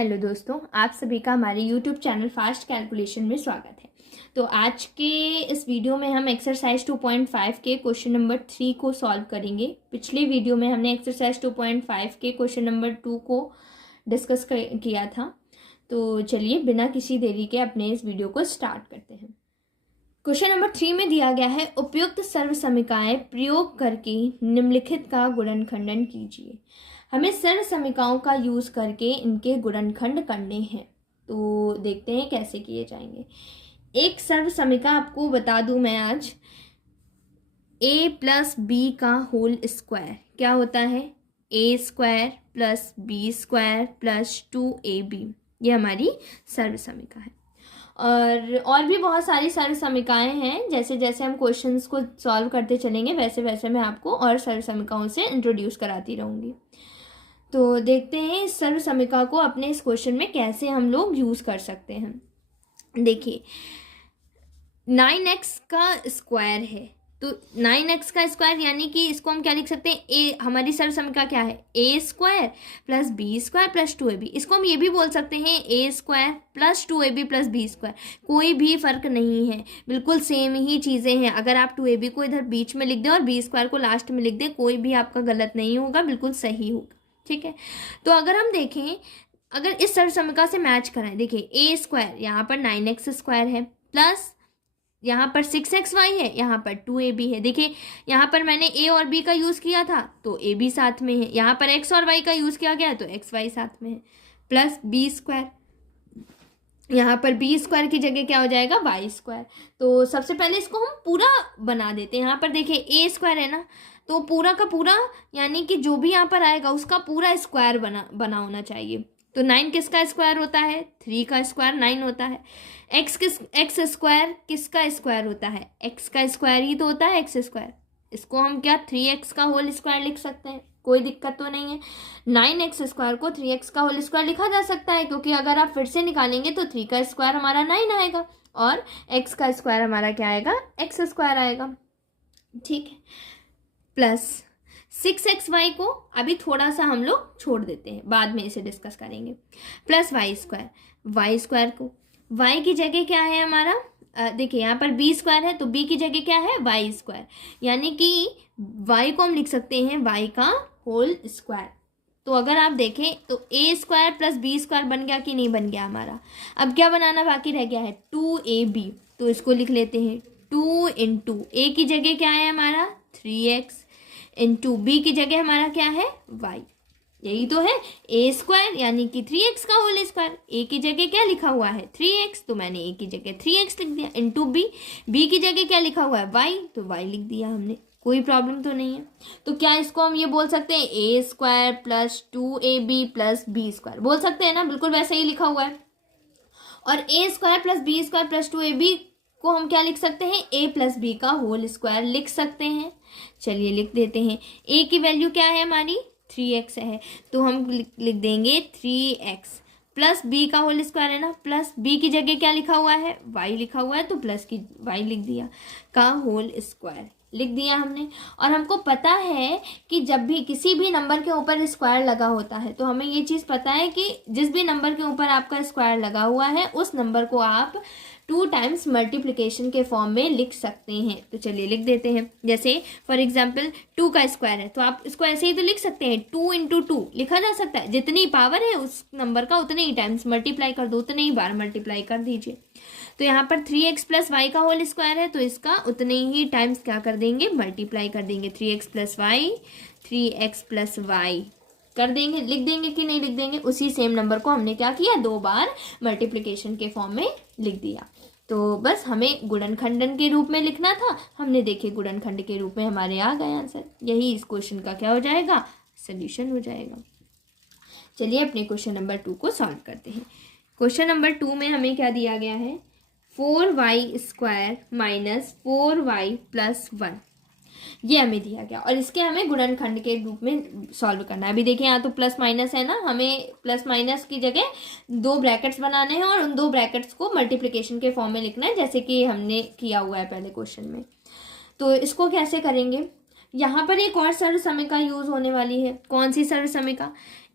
Hello दोस्तों, आप सभी का हमारे यूट्यूब चैनल फास्ट कैलकुलेशन में स्वागत है। तो आज के इस वीडियो में हम एक्सरसाइज 2.5 के क्वेश्चन नंबर 3 को सॉल्व करेंगे। पिछले वीडियो में हमने एक्सरसाइज 2.5 के क्वेश्चन नंबर 2 को डिस्कस किया था। तो चलिए बिना किसी देरी के अपने इस वीडियो को स्टार्ट करते हैं। क्वेश्चन नंबर 3 में दिया गया है, उपयुक्त सर्व समीकरण प्रयोग करके निम्नलिखित का गुणनखंडन कीजिए। हमें सर्व समीकरणों का यूज करके इनके गुणनखंड करने हैं। तो देखते हैं कैसे किए जाएंगे। एक सर्व समीकरण आपको बता दूं मैं आज, a प्लस बी का होल स्क्वायर क्या होता है, a square plus B square plus 2ab। ये हमारी सर्व समीकरण है। और भी बहुत सारी सर्व समीकरणें हैं। जैसे जैसे हम क्वेश्चंस को सॉल्व करते चलेंगे वैसे वैसे मैं आपको और सर्व समीकरणों से इंट्रोड्यूस कराती रहूँगी। तो देखते हैं इस सर्व समीकरण को अपने इस क्वेश्चन में कैसे हम लोग यूज़ कर सकते हैं। देखिए 9x का स्क्वायर है, तो 9x का स्क्वायर यानी कि इसको हम क्या लिख सकते हैं, ए हमारी सर्व समीकरण क्या है, a square plus B square plus 2ab। इसको हम ये भी बोल सकते हैं ए square plus 2ab plus B square. कोई भी फर्क नहीं है, बिल्कुल सेम ही चीज़ें हैं। अगर आप 2ab को इधर बीच में लिख दें और बी स्क्वायर को लास्ट में लिख दें, कोई भी आपका गलत नहीं होगा, बिल्कुल सही होगा। ठीक है, तो अगर हम देखें, अगर इस सर्व समीकरण से मैच कराएं, देखिए ए स्क्वायर यहाँ पर 9x स्क्वायर है प्लस यहाँ पर 6xy है, यहाँ पर 2ab है। देखिए यहाँ पर मैंने a और b का यूज़ किया था तो ab साथ में है, यहाँ पर x और y का यूज़ किया गया तो xy साथ में है, प्लस b स्क्वायर, यहाँ पर b स्क्वायर की जगह क्या हो जाएगा, y स्क्वायर। तो सबसे पहले इसको हम पूरा बना देते हैं। यहाँ पर देखिए a स्क्वायर है ना, तो पूरा का पूरा यानी कि जो भी यहाँ पर आएगा उसका पूरा स्क्वायर बना होना चाहिए। तो 9 किसका स्क्वायर होता है, 3 का स्क्वायर 9 होता है। एक्स स्क्वायर किसका स्क्वायर होता है, x का स्क्वायर ही तो होता है x स्क्वायर। इसको हम क्या 3x का होल स्क्वायर लिख सकते हैं, कोई दिक्कत तो नहीं है। 9x स्क्वायर को 3x का होल स्क्वायर लिखा जा सकता है, क्योंकि अगर आप फिर से निकालेंगे तो 3 का स्क्वायर हमारा 9 आएगा और x का स्क्वायर हमारा क्या आएगा, x स्क्वायर आएगा। ठीक है, प्लस 6xy को अभी थोड़ा सा हम लोग छोड़ देते हैं, बाद में इसे डिस्कस करेंगे। प्लस y स्क्वायर को y की जगह क्या है हमारा, देखिए यहाँ पर b स्क्वायर है तो b की जगह क्या है, y स्क्वायर, यानी कि y को हम लिख सकते हैं y का होल स्क्वायर। तो अगर आप देखें तो a square plus b square बन गया कि नहीं बन गया हमारा। अब क्या बनाना बाकी रह गया है, 2ab। तो इसको लिख लेते हैं 2 इंटू a की जगह क्या है हमारा 3x इंटू बी की जगह हमारा क्या है y। यही तो है a स्क्वायर यानी कि 3x का होल स्क्वायर। a की जगह क्या लिखा हुआ है 3x, तो मैंने a की जगह 3x लिख दिया, इंटू b की जगह क्या लिखा हुआ है y, तो y लिख दिया हमने। कोई प्रॉब्लम तो नहीं है। तो क्या इसको हम ये बोल सकते हैं a square plus 2ab plus B square, बोल सकते हैं ना, बिल्कुल वैसे ही लिखा हुआ है। और a square plus B square plus 2ab को हम क्या लिख सकते हैं, a प्लस बी का होल स्क्वायर लिख सकते हैं। चलिए लिख देते हैं। a की वैल्यू क्या है हमारी 3x है, तो हम लिख देंगे 3x प्लस b का होल स्क्वायर है ना, प्लस b की जगह क्या लिखा हुआ है y लिखा हुआ है, तो प्लस की y लिख दिया का होल स्क्वायर लिख दिया हमने। और हमको पता है कि जब भी किसी भी नंबर के ऊपर स्क्वायर लगा होता है तो हमें ये चीज़ पता है कि जिस भी नंबर के ऊपर आपका स्क्वायर लगा हुआ है उस नंबर को आप 2 टाइम्स मल्टीप्लिकेशन के फॉर्म में लिख सकते हैं। तो चलिए लिख देते हैं। जैसे फॉर एग्जांपल 2 का स्क्वायर है तो आप इसको ऐसे ही तो लिख सकते हैं, 2 इंटू 2 लिखा जा सकता है। जितनी पावर है उस नंबर का उतने ही टाइम्स मल्टीप्लाई कर दो, उतने ही बार मल्टीप्लाई कर दीजिए। तो यहाँ पर 3x प्लस वाई का होल स्क्वायर है तो इसका उतने ही टाइम्स क्या कर देंगे, मल्टीप्लाई कर देंगे। 3x plus Y 3x plus Y कर देंगे, लिख देंगे कि नहीं लिख देंगे। उसी सेम नंबर को हमने क्या किया, 2 बार मल्टीप्लिकेशन के फॉर्म में लिख दिया। तो बस हमें गुणनखंडन के रूप में लिखना था, हमने देखे गुणनखंड के रूप में हमारे आ गए आंसर। यही इस क्वेश्चन का क्या हो जाएगा, सोल्यूशन हो जाएगा। चलिए अपने क्वेश्चन नंबर 2 को सॉल्व करते हैं। क्वेश्चन नंबर 2 में हमें क्या दिया गया है, 4y square minus 4y plus 1, ये हमें दिया गया और इसके हमें गुणनखंड के रूप में सॉल्व करना है। अभी देखिए यहाँ तो प्लस माइनस है ना, हमें प्लस माइनस की जगह 2 ब्रैकेट्स बनाने हैं और उन 2 ब्रैकेट्स को मल्टीप्लिकेशन के फॉर्म में लिखना है, जैसे कि हमने किया हुआ है पहले क्वेश्चन में। तो इसको कैसे करेंगे, यहाँ पर एक और सर्व समीकरण यूज होने वाली है। कौन सी सर्व समीकरण,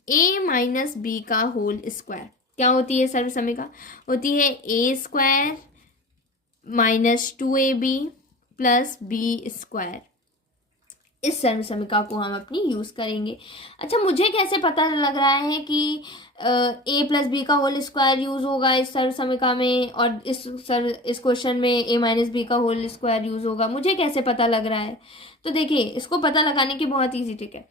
ए माइनस बी का होल स्क्वायर क्या होती है सर्व समीकरण? होती है a square minus 2ab plus B square. इस सर्व समीकरण को हम अपनी यूज़ करेंगे। अच्छा, मुझे कैसे पता लग रहा है कि ए प्लस बी का होल स्क्वायर यूज़ होगा इस सर्व समीकरण में और इस क्वेश्चन में ए माइनस बी का होल स्क्वायर यूज़ होगा? मुझे कैसे पता लग रहा है? तो देखिए, इसको पता लगाने की बहुत ईजी ट्रिक है।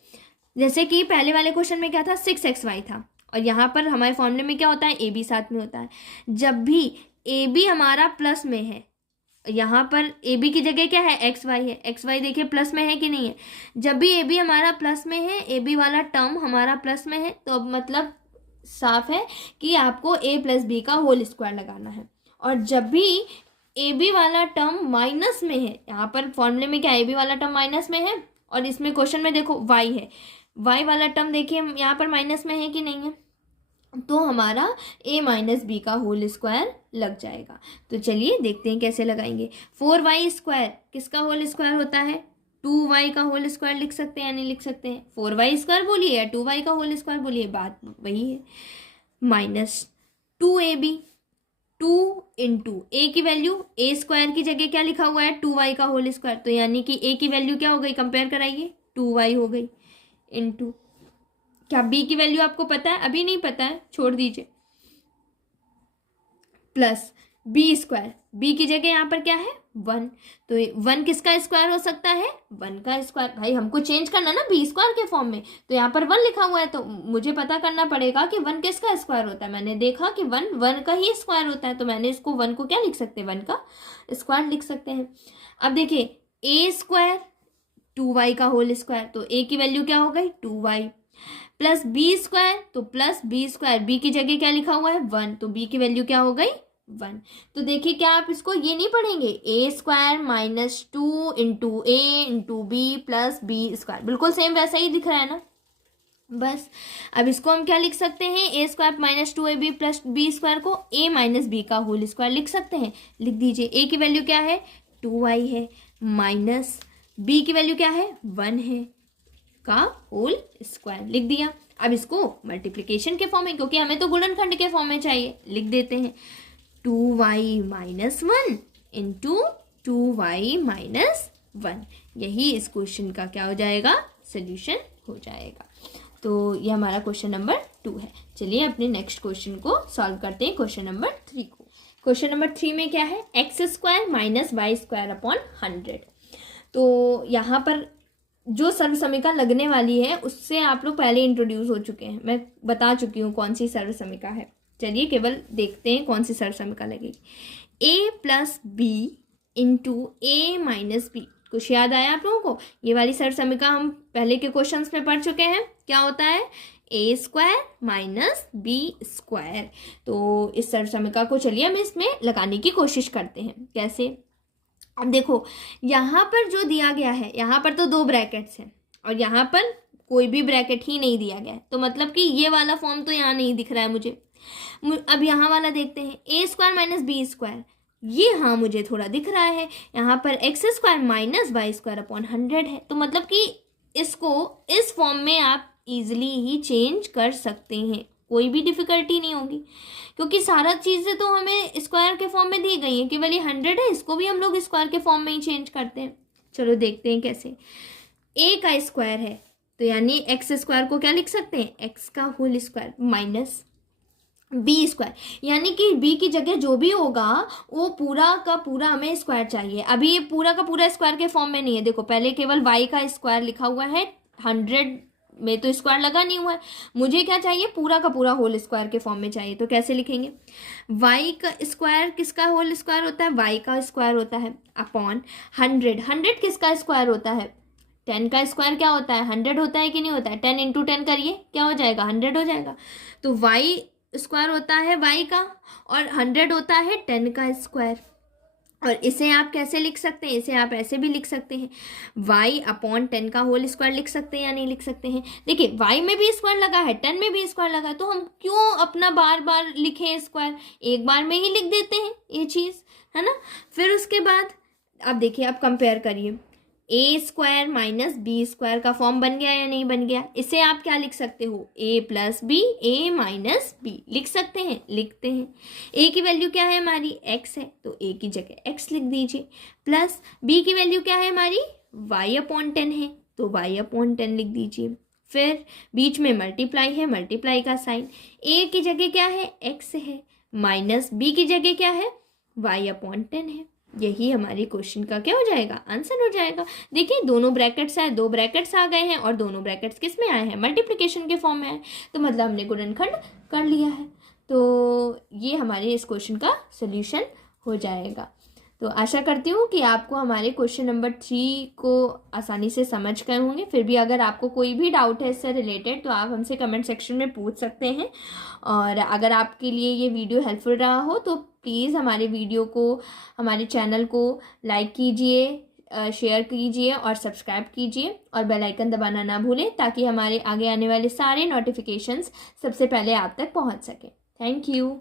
जैसे कि पहले वाले क्वेश्चन में क्या था, 6xy था, और यहाँ पर हमारे फॉर्मूले में क्या होता है, ए बी साथ में होता है। जब भी ए बी हमारा प्लस में है, यहाँ पर ए बी की जगह क्या है, एक्स वाई है। एक्स वाई देखिए प्लस में है कि नहीं है। जब भी ए बी हमारा प्लस में है, ए बी वाला टर्म हमारा प्लस में है, तो अब मतलब साफ है कि आपको ए प्लस बी का होल स्क्वायर लगाना है। और जब भी ए बी वाला टर्म माइनस में है, यहाँ पर फॉर्मूले में क्या ए बी वाला टर्म माइनस में है, और इसमें क्वेश्चन में देखो वाई है, वाई वाला टर्म देखिए यहाँ पर माइनस में है कि नहीं है, तो हमारा a माइनस बी का होल स्क्वायर लग जाएगा। तो चलिए देखते हैं कैसे लगाएंगे। 4y स्क्वायर किसका होल स्क्वायर होता है? 2y का होल स्क्वायर लिख सकते हैं या नहीं लिख सकते हैं? 4y स्क्वायर बोलिए या 2y का होल स्क्वायर बोलिए, बात वही है। माइनस 2ab, 2 इंटू ए की वैल्यू, ए स्क्वायर की जगह क्या लिखा हुआ है, 2y का होल स्क्वायर, तो यानी कि ए की वैल्यू क्या हो गई, कंपेयर कराइए, 2y हो गई, इंटू क्या बी की वैल्यू आपको पता है? अभी नहीं पता है, छोड़ दीजिए, प्लस बी स्क्वायर, बी की जगह यहाँ पर क्या है, 1, तो 1 किसका स्क्वायर हो सकता है, 1 का स्क्वायर। भाई हमको चेंज करना ना बी स्क्वायर के फॉर्म में, तो यहाँ पर 1 लिखा हुआ है, तो मुझे पता करना पड़ेगा कि 1 किसका स्क्वायर होता है। मैंने देखा कि 1 का ही स्क्वायर होता है, तो मैंने इसको 1 को क्या लिख सकते हैं, 1 का स्क्वायर लिख सकते हैं। अब देखिए, ए स्क्वायर 2y का होल स्क्वायर, तो ए की वैल्यू क्या हो गई, 2y, प्लस बी स्क्वायर, तो प्लस बी स्क्वायर, बी की जगह क्या लिखा हुआ है, 1, तो बी की वैल्यू क्या हो गई, 1। तो देखिए, क्या आप इसको ये नहीं पढ़ेंगे, a square minus 2 into a into b plus B square, बिल्कुल सेम वैसा ही दिख रहा है ना। बस अब इसको हम क्या लिख सकते हैं, ए square minus 2ab plus B square को ए माइनस बी का होल स्क्वायर लिख सकते हैं। लिख दीजिए, ए की वैल्यू क्या है, 2y है, माइनस बी की वैल्यू क्या है, 1 है का होल स्क्वायर लिख दिया। अब इसको मल्टीप्लिकेशन के फॉर्म में, क्योंकि हमें तो गुणनखंड के फॉर्म में चाहिए, लिख देते हैं 2y minus 1 into 2y minus 1। यही इस क्वेश्चन का क्या हो जाएगा, सोल्यूशन हो जाएगा। तो ये हमारा क्वेश्चन नंबर 2 है। चलिए अपने नेक्स्ट क्वेश्चन को सॉल्व करते हैं, क्वेश्चन नंबर 3 को। क्वेश्चन नंबर 3 में क्या है, X square minus Y square upon 100। तो यहाँ पर जो सर्व समीकरण लगने वाली है उससे आप लोग पहले इंट्रोड्यूस हो चुके हैं, मैं बता चुकी हूँ कौन सी सर्व समीकरण है। चलिए केवल देखते हैं कौन सी सर्व समीकरण लगेगी। a plus B into A minus B, कुछ याद आया आप लोगों को? ये वाली सर्व समीकरण हम पहले के क्वेश्चंस में पढ़ चुके हैं। क्या होता है, a square minus B square. तो इस सर्व समीकरण को चलिए हम इसमें लगाने की कोशिश करते हैं। कैसे? अब देखो, यहाँ पर जो दिया गया है, यहाँ पर तो 2 ब्रैकेट्स हैं और यहाँ पर कोई भी ब्रैकेट ही नहीं दिया गया है, तो मतलब कि ये वाला फॉर्म तो यहाँ नहीं दिख रहा है मुझे। अब यहाँ वाला देखते हैं, ए स्क्वायर माइनस बी स्क्वायर, ये हाँ मुझे थोड़ा दिख रहा है। यहाँ पर X square minus Y square upon 100 है, तो मतलब कि इसको इस फॉर्म में आप इजीली ही चेंज कर सकते हैं, कोई भी डिफिकल्टी नहीं होगी, क्योंकि सारा चीज़ें तो हमें स्क्वायर के फॉर्म में दी गई हैं। केवल ये 100 है, इसको भी हम लोग स्क्वायर के फॉर्म में ही चेंज करते हैं। चलो देखते हैं कैसे। ए का स्क्वायर है, तो यानी एक्स स्क्वायर को क्या लिख सकते हैं, एक्स का whole square minus B square, यानी कि बी की जगह जो भी होगा वो पूरा का पूरा हमें स्क्वायर चाहिए। अभी ये पूरा का पूरा स्क्वायर के फॉर्म में नहीं है। देखो, पहले केवल वाई का स्क्वायर लिखा हुआ है, 100 में तो स्क्वायर लगा नहीं हुआ है। मुझे क्या चाहिए, पूरा का पूरा होल स्क्वायर के फॉर्म में चाहिए। तो कैसे लिखेंगे, वाई का स्क्वायर किसका होल स्क्वायर होता है, वाई का स्क्वायर होता है अपॉन 100। 100 किसका स्क्वायर होता है, 10 का स्क्वायर क्या होता है, 100 होता है कि नहीं होता है। 10 इंटू 10 करिए, क्या हो जाएगा, 100 हो जाएगा। तो वाई स्क्वायर होता है वाई का और 100 होता है 10 का स्क्वायर। और इसे आप कैसे लिख सकते हैं, इसे आप ऐसे भी लिख सकते हैं, y अपॉन 10 का होल स्क्वायर लिख सकते हैं या नहीं लिख सकते हैं। देखिए, y में भी स्क्वायर लगा है, 10 में भी स्क्वायर लगा है, तो हम क्यों अपना बार बार लिखें स्क्वायर, एक बार में ही लिख देते हैं ये चीज़, है ना। फिर उसके बाद अब देखिए, आप कंपेयर करिए, ए स्क्वायर माइनस बी स्क्वायर का फॉर्म बन गया या नहीं बन गया। इसे आप क्या लिख सकते हो, ए प्लस बी, ए माइनस बी लिख सकते हैं, लिखते हैं। ए की वैल्यू क्या है हमारी, एक्स है, तो ए की जगह एक्स लिख दीजिए, प्लस बी की वैल्यू क्या है हमारी, वाई अपॉन 10 है, तो वाई अपॉन 10 लिख दीजिए। फिर बीच में मल्टीप्लाई है, मल्टीप्लाई का साइन, ए की जगह क्या है, एक्स है, माइनस बी की जगह क्या है, वाई अपॉन 10 है। यही हमारी क्वेश्चन का क्या हो जाएगा, आंसर हो जाएगा। देखिए दोनों ब्रैकेट्स आए, दो ब्रैकेट्स आ गए हैं और दोनों ब्रैकेट्स किस में आए हैं, मल्टीप्लिकेशन के फॉर्म में आए, तो मतलब हमने गुणनखंड कर लिया है। तो ये हमारे इस क्वेश्चन का सोल्यूशन हो जाएगा। तो आशा करती हूँ कि आपको हमारे क्वेश्चन नंबर 3 को आसानी से समझ गए होंगे। फिर भी अगर आपको कोई भी डाउट है इससे रिलेटेड तो आप हमसे कमेंट सेक्शन में पूछ सकते हैं। और अगर आपके लिए ये वीडियो हेल्पफुल रहा हो तो प्लीज़ हमारे वीडियो को, हमारे चैनल को लाइक कीजिए, शेयर कीजिए और सब्सक्राइब कीजिए और बेल आइकन दबाना ना भूलें, ताकि हमारे आगे आने वाले सारे नोटिफिकेशंस सबसे पहले आप तक पहुंच सकें। Thank you.